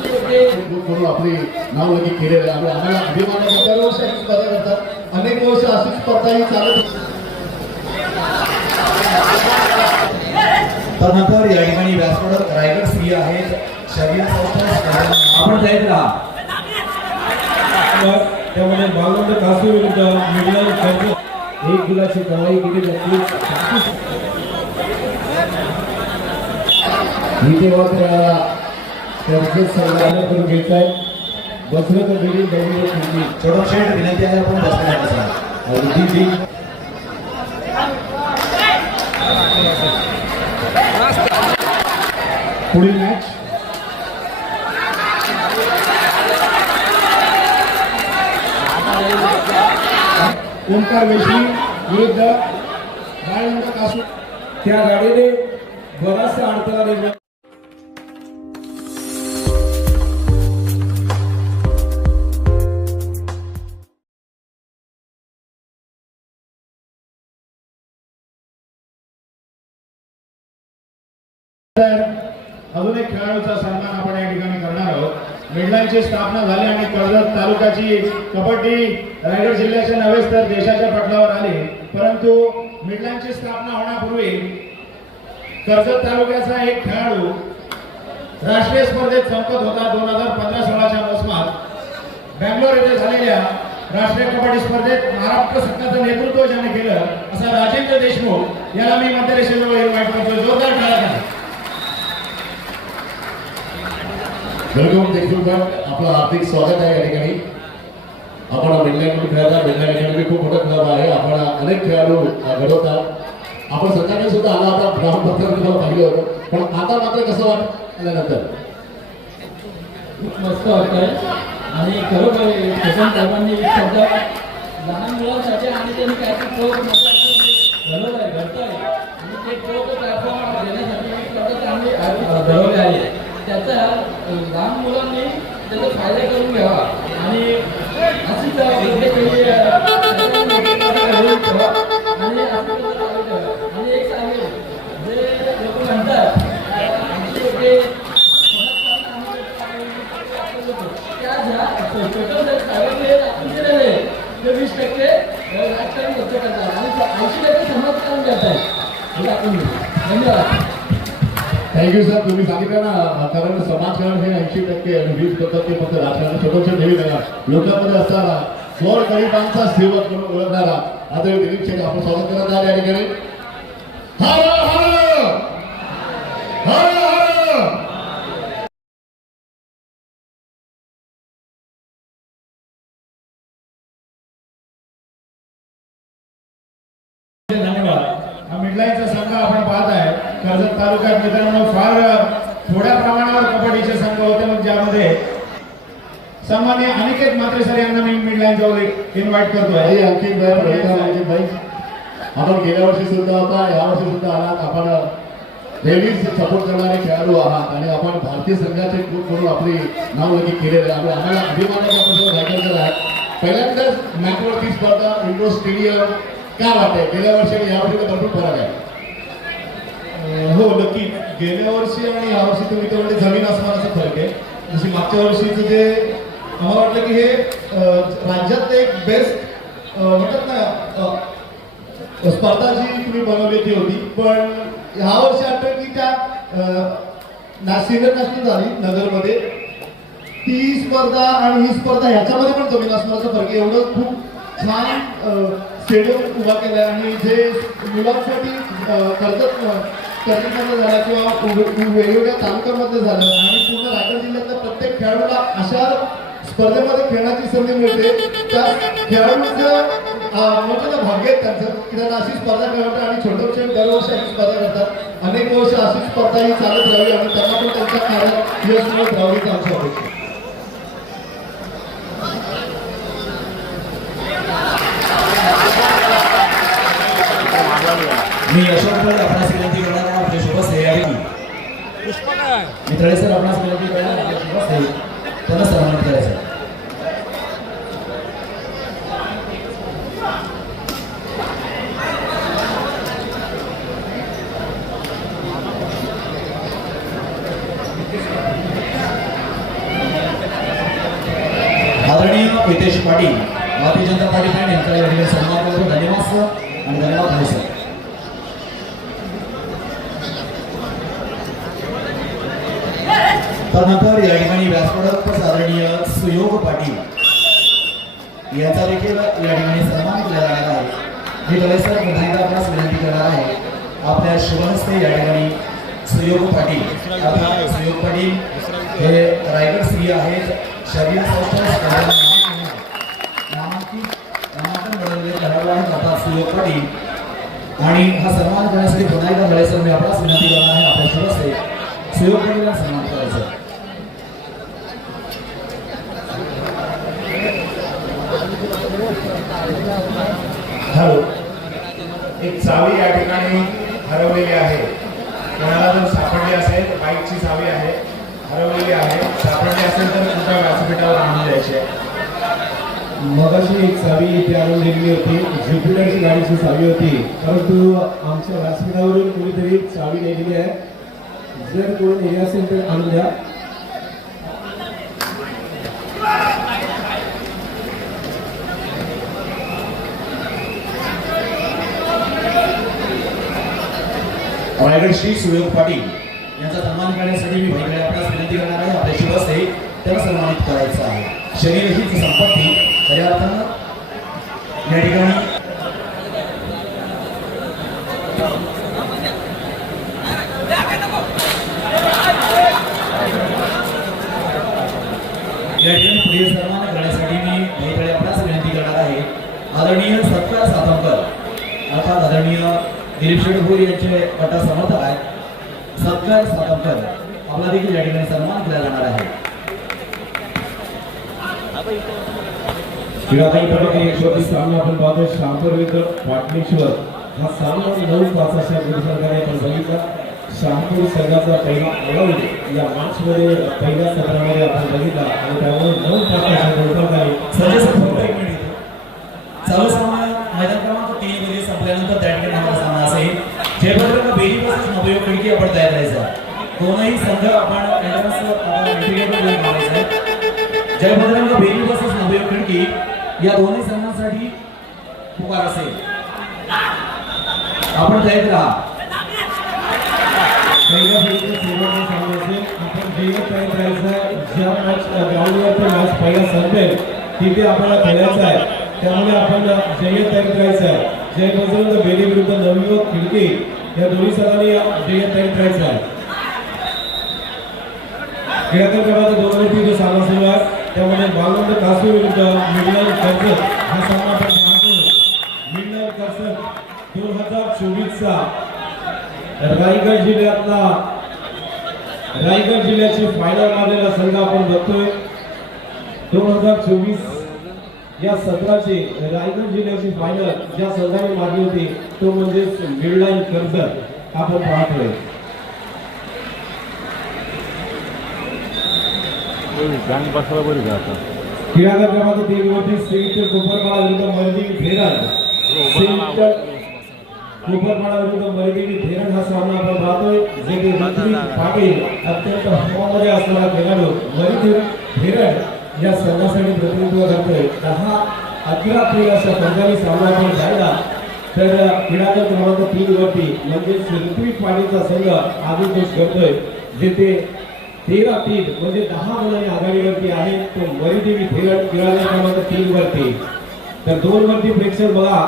म्हणून आपली नाव केलेलं आहे. आम्हाला अभिमान आहे. दरवर्षी अशी स्पर्धा करतात. अनेक वर्ष अशी स्पर्धा ही चालत त्यानंतर या ठिकाणी व्यासपीठावर रायगड स्त्री आहेत शरीर आपण जायत राहा. त्यामध्ये बालगंड कासू विरुद्ध मिडल एक गुलाची कारवाई केली जाते इथे मात्र त्यांचे संग्रहालय करून घेत आहेत बसलं तर गेली दौडी खेळली छोटं विनंती आहे आपण पुढील मॅच ओंकार वेशी विरुद्ध कासू त्या गाडीने बराचसा अडथळा निर्माण अजून एक खेळाडूचा सन्मान आपण या ठिकाणी करणार आहोत. मिडलांची स्थापना झाली आणि कर्जत तालुक्याची कबड्डी रायगड जिल्ह्याच्या नव्हेच तर देशाच्या पटलावर आली. परंतु मिडलांची स्थापना होण्यापूर्वी कर्जत तालुक्याचा एक खेळाडू राष्ट्रीय स्पर्धेत चमकत होता दोन हजार पंधरा सोळाच्या मोसमात. बँगलोर येथे झालेल्या राष्ट्रीय कबड्डी स्पर्धेत महाराष्ट्र संघाचं नेतृत्व ज्याने केलं असा राजेंद्र देशमुख याला मी मध्यरेषेजवळ इन्व्हाइट करतो जोरदार टाळ्या वेलकम देखील आपलं हार्दिक स्वागत आहे या ठिकाणी. आपण मिडलँड खेळता मिडलँड अकॅडमी खूप मोठं क्लब आहे. आपण अनेक खेळाडू घडवतात आपण सकाळी सुद्धा आला होता ग्रामपत्र तुम्हाला पाहिलं होतं. पण आता मात्र कसं वाट आल्यानंतर खूप मस्त वाटतंय. आणि खरोखर प्रशांत साहेबांनी सध्या लहान मुलांसाठी आणि त्यांनी काहीतरी ठोक घडवलं आहे. घडतंय. आणि ते ठोक प्लॅटफॉर्म देण्यासाठी स्वतः चांगले घडवले आहे. त्याचा लहान मुलांनी त्याचा फायदा करून घ्यावा. आणि अशीच ठेवा. आणि आणि एक सांगेल जे लोक म्हणतात ते त्या आपण वीस टक्के राजकारण खर्च करतात आणि ऐंशी टक्के समाज करून करतात आहे आपण धन्यवाद. थँक्यू सर तुम्ही सांगितलं ना कारण समाजकारण हे ऐंशी टक्के आणि वीस टक्के फक्त राजकारण छोटंसं ठेवी नका लोकांमध्ये असताना गोर गरिबांचा सेवक म्हणून ओळखणारा आता दिलीप शेठ आपण स्वागत करत आहात या ठिकाणी हर हर! हर हर! तालुक्यात मित्रांनो फार थोड्या प्रमाणावर कबड्डीचे संघ होते. मग ज्यामध्ये सन्मान्य अनिकेत मात्रे सर यांना मी मिडलाईन जवळ इन्व्हाइट करतोय. आणखी भाई आपण गेल्या वर्षी सुद्धा होता या वर्षी सुद्धा आलात आपण नेहमीच सपोर्ट करणारे खेळाडू आहात. आणि आपण भारतीय संघाचे ग्रुप म्हणून आपली नाव लगेच केलेलं आहे आणि आम्हाला अभिमान आहे. आपण पहिल्यांदाच मॅचवरती स्पर्धा इंडोर स्टेडियम काय वाटतंय? गेल्या वर्षी आणि या वर्षी तर भरपूर फरक आहे. हो नक्की. गेल्या वर्षी आणि या वर्षी तुम्ही तेवढे जमीन आसमानाचा फरक आहे. जशी मागच्या वर्षीचं जे आम्हाला वाटलं की हे राज्यात एक बेस्ट म्हणतात ना स्पर्धा जी तुम्ही बनवली ती होती. पण ह्या वर्षी वाटतं की त्या सिनियर नॅशनल झाली नगरमध्ये. ती स्पर्धा आणि ही स्पर्धा ह्याच्यामध्ये पण जमीन आसमानाचा फरक आहे. एवढं खूप छान स्टेडियम उभा केला आहे आणि जे मुलांसाठी कर्जत अं, झालं किंवा वेगवेगळ्या तालुक्यामध्ये झालं आणि पूर्ण रायगड जिल्ह्यातल्या प्रत्येक खेळाडूला अशा स्पर्धेमध्ये खेळण्याची संधी मिळते. त्या खेळाडूंचं अं, भाग्य त्यांचं की त्यांना अशी स्पर्धा खेळतात आणि छोटे छोटे दरवर्षी अशी स्पर्धा करतात. अनेक वर्ष अशी स्पर्धा ही चालत राहावी आणि त्यांना पण त्यांच्या कार्यात यश मिळत राहावी आमची अपेक्षा मी अशोक भट चितळे सर आपणास विनंती त्यांना सन्मानित करायचं. आदरणीय हितेश पाटील भारतीय जनता पार्टीकडे यांचा या ठिकाणी सन्मान करतो धन्यवाद आणि धन्यवाद. त्यानंतर या ठिकाणी व्यासपीठावर आदरणीय सुयोग पाटील यांचा देखील या ठिकाणी सन्मान केला जाणार आहे. मी कलेसर पुन्हा एकदा आपणास विनंती करणार आहे. आपल्या शुभहस्ते या ठिकाणी सुयोग पाटील. आता सुयोग पाटील हे रायगड स्त्री आहेत. शरीर नामांकित नामांकन मिळवलेले खेळाडू आहेत. आता सुयोग पाटील. आणि हा सन्मान करण्यासाठी पुन्हा एकदा कलेसर मी आपणास विनंती करणार आहे. आपल्या शुभहस्ते सुयोग पाटील सन्मान करायचा हॅलो एक चावी या ठिकाणी हरवलेली आहे. कोणाला जर सापडली असेल बाईकची चावी आहे. हरवलेली आहे. सापडली असेल तर तुमच्या व्यासपीठावर आणून द्यायची आहे? मगाशी एक चावी इथे आणून दिलेली होती. ज्युपिटरची गाडीची चावी होती. परंतु आमच्या व्यासपीठावरून कुणीतरी चावी नेलेली आहे. जर कोणी नेली असेल तर आणून द्या. रायगड श्री सुयोग पाटील. यांचा सन्मान करण्यासाठी मी भाईकडे आपल्यास विनंती करणार आहे. आपल्या आहे त्याला सन्मानित करायचं आहे. शरीर हीच संपत्ती खऱ्या अर्थानं या ठिकाणी या ठिकाणी सन्मान करण्यासाठी मी भाईकडे आपल्यास विनंती करणार आहे. आदरणीय सत्कार सातमकर अर्थात आदरणीय दिलीप यांचे गटा समर्थक आहेत सत्कार सातमकर आपला देखील या ठिकाणी सन्मान केला जाणार आहे. क्रीडापैकी एक शेवटी सामना आपण पाहतो शांपूर पाटणेश्वर. हा सामना नऊ पाच अशा गुरुसंघाने आपण बघितला. शहापूर संघाचा पहिला ऑलआउट या मार्च मध्ये पहिल्या सत्रामध्ये आपण बघितला. आणि त्यामुळे नऊ पाच अशा गुरुसंघाने संजय चालू सामना वर्सेस खिडकी आपण तयार करायचा. दोनही संघ आपण ऍडव्हान्स आपण इंटिग्रेट करून नवयोग खिडकी. या दोन्ही संघांसाठी पुकार असेल. आपण तयार राहा ज्या मॅच ग्राउंडवर मॅच पहिला संपेल तिथे आपल्याला खेळायचं आहे. त्यामुळे आपण जय्यत तयार करायचं आहे. जय बजरंग बेली विरुद्ध नवयुवक खिडकी. या दोन्ही संघांनी जय्यत तयार करायचं आहे खेळातील क्रमांक दोन वरती जो सामना सुरू आहे त्यामध्ये बालवंत कासू विरुद्ध मिडल कर्जत हा सामना आपण पाहतो मिडल कर्जत दोन हजार चोवीसचा रायगड जिल्ह्यातला रायगड जिल्ह्याची फायनल मारलेला संघ आपण बघतोय. दोन हजार चोवीस या सत्राची रायगड जिल्ह्याची फायनल ज्या संघाने मारली होती तो म्हणजे मिडलाईन कर्जत. आपण पाहतोय. क्रीडा क्रमांक तीन वरती कोपरपाडा विरुद्ध धेरण कोपरपाडा विरुद्ध धेरण हा सामना आपण पाहतोय. जे की ऋत्विक पाटील अत्यंत फॉर्ममध्ये असणारा खेळाडू मर्दिनी धेरण या संघासाठी प्रतिनिधित्व करतोय. दहा अकरा प्रिय अशा पंजाबी सामना आपण झाला तर क्रीडाचा क्रमांक तीन वरती म्हणजेच ऋत्विक पाणीचा संघ आधी दोष करतोय जिथे तेरा तीन म्हणजे दहा मुलांनी आघाडीवरती आहे. तो मरिदेवी थेरड किराणा क्रमांक तीन वरती. तर दोन वरती प्रेक्षक बघा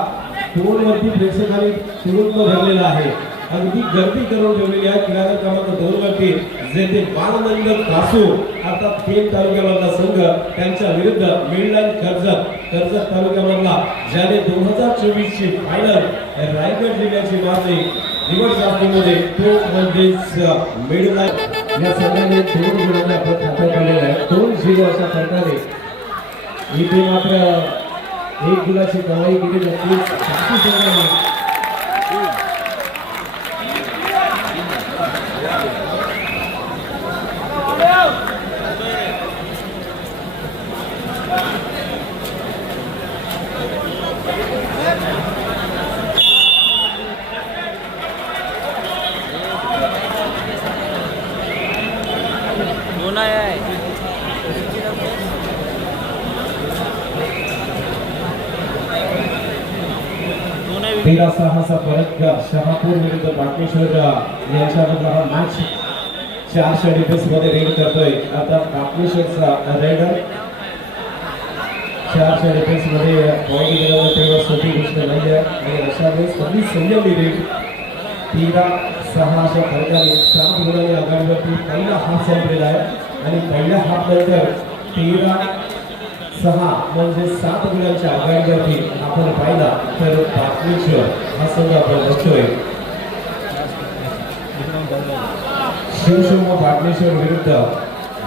दोन वरती प्रेक्षकांनी तुरुंग भरलेला आहे. अगदी गर्दी करून ठेवलेली आहे. क्रीडा क्रमांक दोन वरती जेथे बालनंद कासू आता पेठ तालुक्यामधला संघ त्यांच्या विरुद्ध मिळलाईन कर्जत कर्जत तालुक्यामधला ज्याने दोन हजार चोवीस ची फायनल रायगड जिल्ह्याची मागणी निवड चाचणीमध्ये तो म्हणजेच मिडलाईन या संघाने दोन गुणांना आपण खातं केलेलं आहे. दोन झिरो अशा प्रकारे इथे मात्र एक गुलाची कमाई केली नक्कीच चारशे डिफेन्समध्ये रेड करतोय. आता कापलेश्वरचा रेडर चारशे डिफेन्समध्ये पॉईंट गेल्यावर तेव्हा सोपी गोष्ट नाही आहे. आणि अशा वेळेस कमी संयमी रेड तेरा सहा अशा फरकाने सात गुणांनी आघाडीवरती पहिला हाफ संपलेला आहे. आणि पहिल्या हाफ नंतर तेरा सहा म्हणजे सात गुणांच्या आघाडीवरती आपण पाहिला तर पाटणेश्वर हा संघ आपण बघतोय. शिवशिव पाटणेश्वर विरुद्ध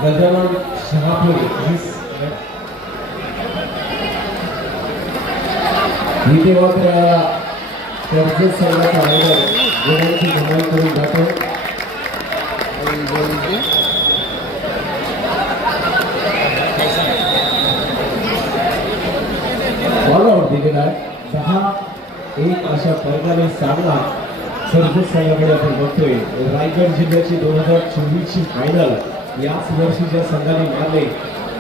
गजानन शहापूर ही इथे मात्र कर्जत संघाचा रायडर गुणांची धमाल करून जातो. ऑलआउट दिलेला आहे. दहा एक अशा फरकाने सामना सर्जत संघाकडे आपण बघतोय रायगड जिल्ह्याची दोन हजार चोवीसची फायनल याच वर्षी ज्या संघाने मारले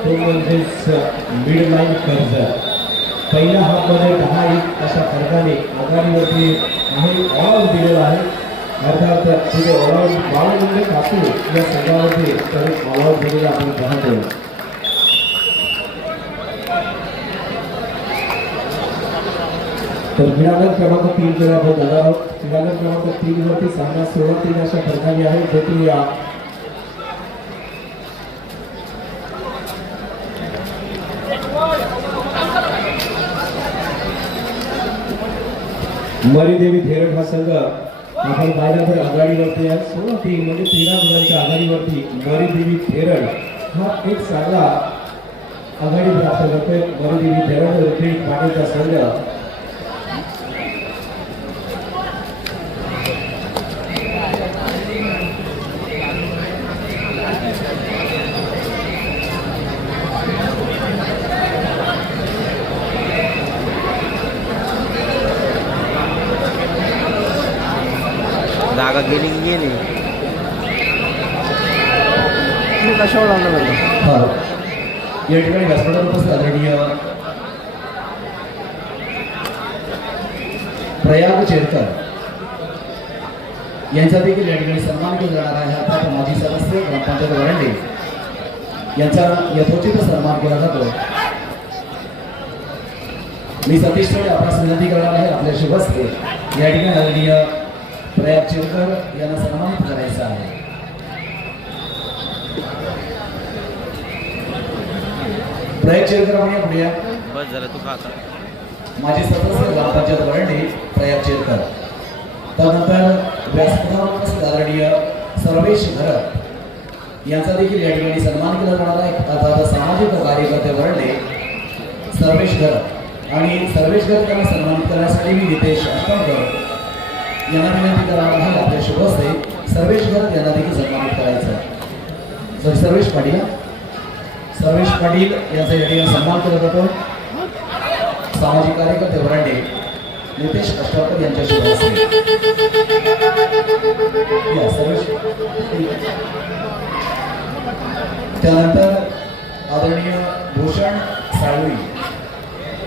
तो म्हणजेच मिड लाईन कर्ज. पहिल्या हाफमध्ये दहा एक अशा फरकाने आघाडीवरती आहे ऑल दिलेला आहे. अर्थात तिथे ऑलआउट बाळ म्हणजे काकू या संघावरती तर ऑलआउट दिलेला आपण पाहतो. तर मिळालं क्रमांक तीन कडे आपण जाणार आहोत. गलत क्रमांक तीन वरती सामना सोळा तीन अशा फरकाने आहे. भेटूया. मरीदेवी थेरट हा संघ आपण पाहिला तर आघाडीवरती आहे. सोळा तीन म्हणजे तेरा गुणांच्या आघाडीवरती मरीदेवी थेरट हा एक चांगला आघाडी प्राप्त करतोय मरीदेवी थेरट ऋत्विक पाटीलचा संघ. जागा गेली की गेली हा. या ठिकाणी व्यासपीठावर उपस्थित आदरणीय प्रयाग चेरकर यांचा देखील या ठिकाणी सन्मान केला जाणार आहे अर्थात माजी सदस्य ग्रामपंचायत वरंडे यांचा यथोचित सन्मान केला जातो मी सतीश तळे आपणास विनंती करणार आहे आपल्या शुभ हस्ते या ठिकाणी आदरणीय प्रयाग चेरकर यांना सन्मानित करायचं आहे. प्रयाग चेरकर या पुढे. बस झालं तू खाता माजी सदस्य ग्रामपंचायत वरंडे प्रयाग चेरकर. त्यानंतर व्यासपीठावर आदरणीय सर्वेश घरत यांचा देखील या ठिकाणी सन्मान केला जाणार आहे. अर्थात सामाजिक कार्यकर्ते वरंडे सर्वेश घरत. आणि सर्वेश घरत यांना सन्मानित करण्यासाठी मी नितेश अष्टमकर यांना विनंती करणार आहे आपल्या शुभ हस्ते सर्वेश घरत यांना देखील सन्मानित करायचं सॉरी सर्वेश पाटील. सर्वेश पाटील यांचा या ठिकाणी सन्मान केला जातो सामाजिक कार्यकर्ते वरांडे नितेश अष्टावकर यांच्या शुभ हस्ते सर्वेश त्यानंतर आदरणीय भूषण साळवी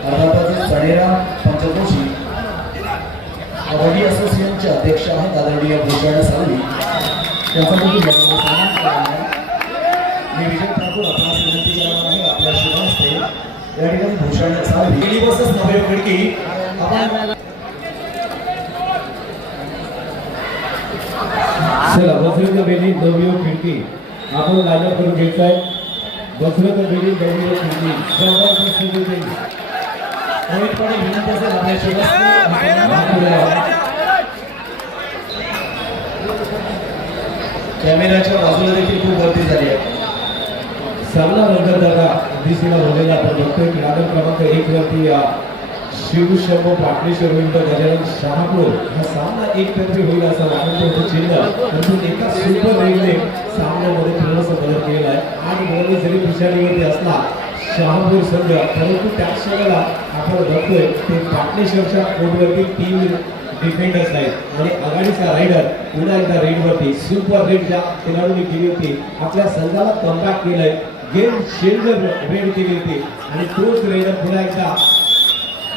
अर्थातच चणेरा पंचकोशी कबड्डी असोसिएशनचे अध्यक्ष आहेत आदरणीय भूषण सावली त्यांचा देखील मी विजय ठाकूर आपणास विनंती करणार आहे आपल्या शुभास्ते या ठिकाणी भूषण सावली गेली बसच नव्हे खिडकी आपण चला वज्रंग बेली नवयो खिडकी आपण लाईनअप करून घ्यायचंय वज्रंग बेली नवयो खिडकी जवळ विनंती असेल आपल्या शुभ कॅमेऱ्याच्या बाजूला देखील खूप गर्दी झाली आहे. सामना रंगत दादा दिसेला भरलेला आपण बघतोय की आदर क्रमांक एक वरती अ, पाटणेश्वर विरुद्ध गजानन शहापूर. हा सामना एक तर्फी होईल असा वाटत होतं चिन्ह. परंतु एका सुपर रेगने सामन्यामध्ये थोडंसं बदल केलेला आहे. आणि गोलांनी जरी पिछाडीवरती असला शहापूर संघ. परंतु त्याच संघाला आपण बघतोय ते पाटणेश्वरच्या कोर्टवरती तीन डिफेंडर्स आहेत. आणि आघाडीचा रायडर पुन्हा एकदा रेडवरती सुपर रेड ज्या खेळाडूंनी केली होती आपल्या संघाला कमबॅक केलंय. गेम चेंजर रेड केली होती. आणि तोच रेडर पुन्हा एकदा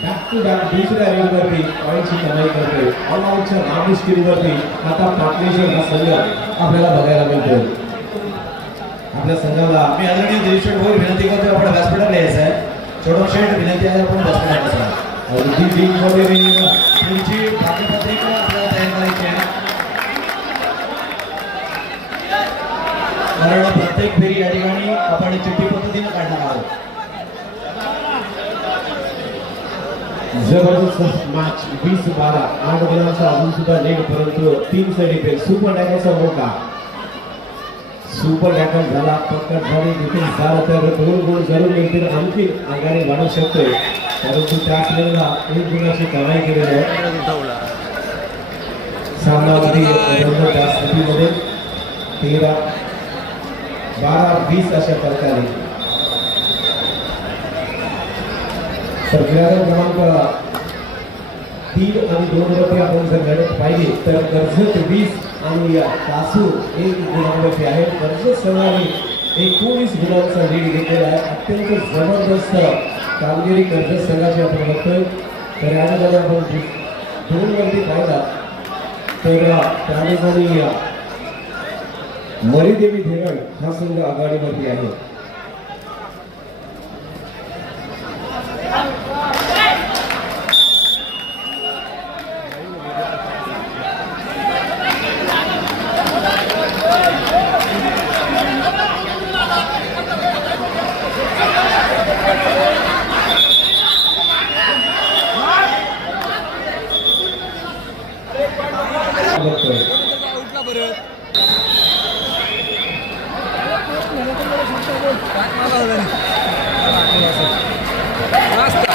बॅक टू बॅक दुसऱ्या रेडवरती पॉईंटची कमाई करतोय. ऑल ऑलआउटच्या नामुष्किरीवरती आता पाटणेश्वर हा संघ आपल्याला बघायला मिळतोय. आपल्या संघाला. मी आदरणीय दिलीप शेठ विनंती करतो आपण व्यासपीठाला यायचं आहे. छोटो शेठ विनंती आहे आपण व्यासपीठाला बसा अगदी डीपमध्ये तुमची बातमीपत्रिका आपल्याला तयार करायची आहे. कारण प्रत्येक फेरी या ठिकाणी आपण चिठ्ठी पद्धतीने काढणार आहोत. जबरदस्त मॅच वीस बारा. आठ गुणांचा अजून सुद्धा लेट परंतु तीन साईड इफेक्ट सुपर टॅकलचा मोठा. सुपर टॅकल झाला. पक्कट झाली. देखील झालं तर दोन गुण जरूर मिळतील. आणखी आघाडी वाढू शकतो. परंतु त्याच वेळेला एक गुणाची कमाई केलेली आहे. सामना अगदी स्थितीमध्ये तेरा बारा वीस अशा प्रकारे. तर खेळाडू क्रमांक तीन आणि दोन वरती आपण जर लढत पाहिजे तर गरजेत वीस आणि कासू एक गुणांवरती आहे. कर्जत संघाने एकोणीस गुणांचा लीड घेतलेला आहे. अत्यंत जबरदस्त कामगिरी कर्जत संघाची आपण बघतोय तर या ठिकाणी आपण दोन वरती पाहिला तर त्या ठिकाणी मरीदेवी धेरण हा संघ आघाडीवरती आहे. बघतोय मित्रांनो,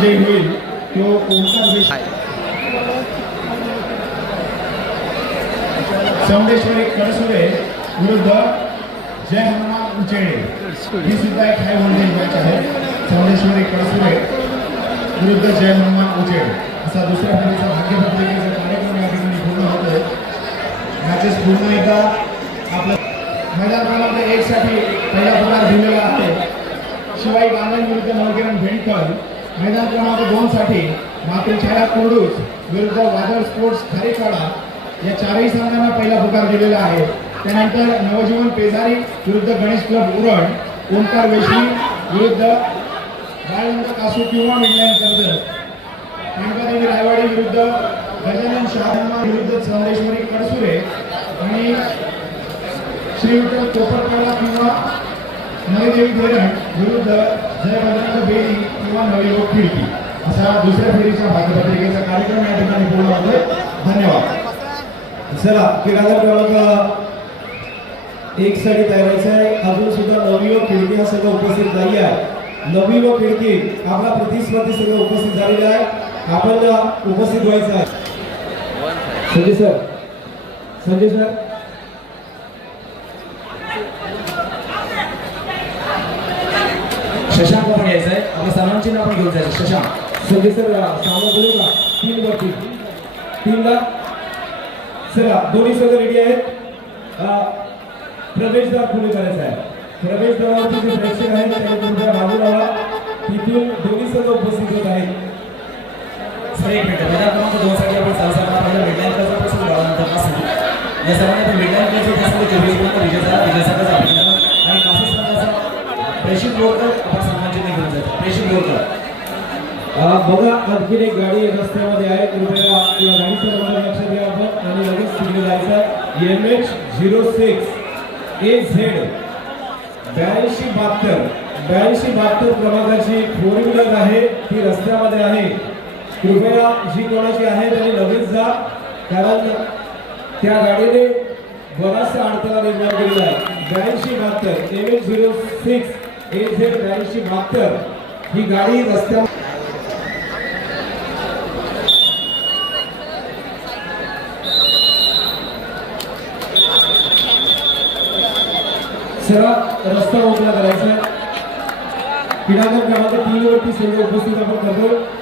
विजयी होईल तो ओंकार वेशवी चौंडेश्वरी कडसुरे विरुद्ध जय हनुमान उचेडे. ही सुद्धा एक हाय व्होल्टेज मॅच आहे. चौंडेश्वरी कडसुरे विरुद्ध जय हनुमान उचेडे. असा दुसऱ्या फेरीचा भाग्यपत्रिकेचा कार्यक्रम या ठिकाणी पूर्ण होतोय मॅचेस पूर्ण एकदा आपलं मैदान क्रमांक एक साठी पहिला पुकार दिलेला आहे. शिवाई गांधण विरुद्ध नवकिरण भेंडकर मैदान क्रमांक दोन साठी मातृछाया कुर्डूस विरुद्ध वादळ स्पोर्ट्स खारेपाडा या चारही संघांना पहिला पुकार दिलेला आहे. त्यानंतर नवजीवन पेजारी विरुद्ध गणेश क्लब उरण ओंकार वेशी विरुद्ध बाळवंत कासू किंवा विज्ञान कर्जत गणपती रायवाडी विरुद्ध गजानन शहा विरुद्ध चौंडेश्वरी कडसुरे आणि श्री विठ्ठल कोपरपाडा किंवा नवीदेवी धरण विरुद्ध जय बजरंग बेदी किंवा नवी लोक खिडकी अशा दुसऱ्या फेरीच्या भागपत्रिकेचा कार्यक्रम या ठिकाणी पूर्ण होतोय. धन्यवाद. चला क्रीडागत क्रमांक एक साठी तयारायचं आहे. अजून सुद्धा नवी व खिडकी हा सगळं उपस्थित नाही आहे. नवी व खिडकी आपला प्रतिस्पर्धी सगळं उपस्थित झालेला आहे. आपण उपस्थित व्हायचं आहे. संजय सर. संजय सर. शशांक पण यायचं आहे आपलं सन्मानचिन्ह आपण घेऊन जायचं. शशांक संजय सर अ, सामना बोलू का? तीन. वरती तीनला. चला दोन्ही संघ रेडी आहेत. प्रवेशद्वार पुढे करायचा आहे. प्रवेशद्वारावरती जे प्रेक्षक आहेत त्याने तुमच्या बाजूला तिथून दोन्ही संघ उपस्थित होत आहेत. सर एक मिनिट. मैदान क्रमांक आपण सहसा पहिला मिडलाईन कर्जपासून बाळानंतर या सर्वांनी मिडलाईन कर्ज चोवीस विजय झाला विजय आणि कासू संघाचा प्रेषित घेऊन जातो बघा आणखीन एक गाडी रस्त्यामध्ये आहे. कृपया या गाडीचं नंबर लक्षात द्या आपण. आणि लगेच तिकडे जायचं M H zero six A Z. ब्याऐंशी बहात्तर. ब्याऐंशी बहात्तर क्रमांकाची फोर व्हीलर आहे. ती रस्त्यामध्ये आहे. कृपया जी कोणाची आहे त्यांनी लगेच जा. कारण त्या गाडीने बराचसा अडथळा निर्माण केलेला आहे. ब्याऐंशी बहात्तर. M H zero six A Z ब्याऐंशी बहात्तर. ही गाडी रस्त्या रस्ता मोकळा करायचा आहे. क्रीडांगण क्रमांक तीन वरती सर्व उपस्थित आपण करतो